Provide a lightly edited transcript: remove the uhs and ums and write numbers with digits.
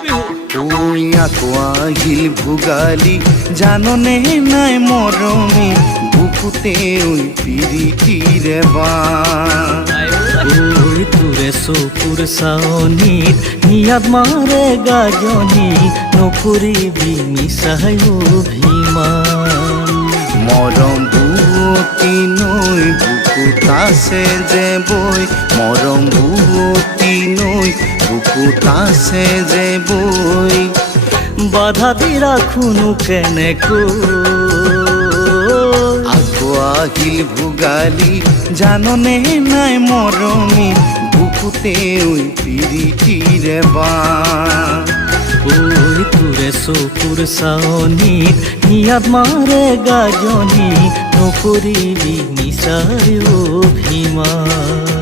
ওই আহিল ভোগালী জাননে নাই মৰমী বুকুতে ওই পিৰিতিৰে বান। ওই তোরে চকুর চাৱনিত নিয়াদ মাৰে গাজনি নকৰিবি মিছাই অভিমান। মৰম বুৱতী নৈ বুকুত আছে যে বৈ, মৰম বুৱতী নৈ বুকুত আছে যে বৈ। বাধা দি ৰাখোনো কেনেকৈ আকৌ আহিল ভোগালী জাননে নাই মৰমী বুকুতে ওই পিৰিতিৰে বান। ওই তোরে চকুর চাৱনিত নিয়াদ মাৰে গাজনি নকৰিবি মিছাই অভিমান।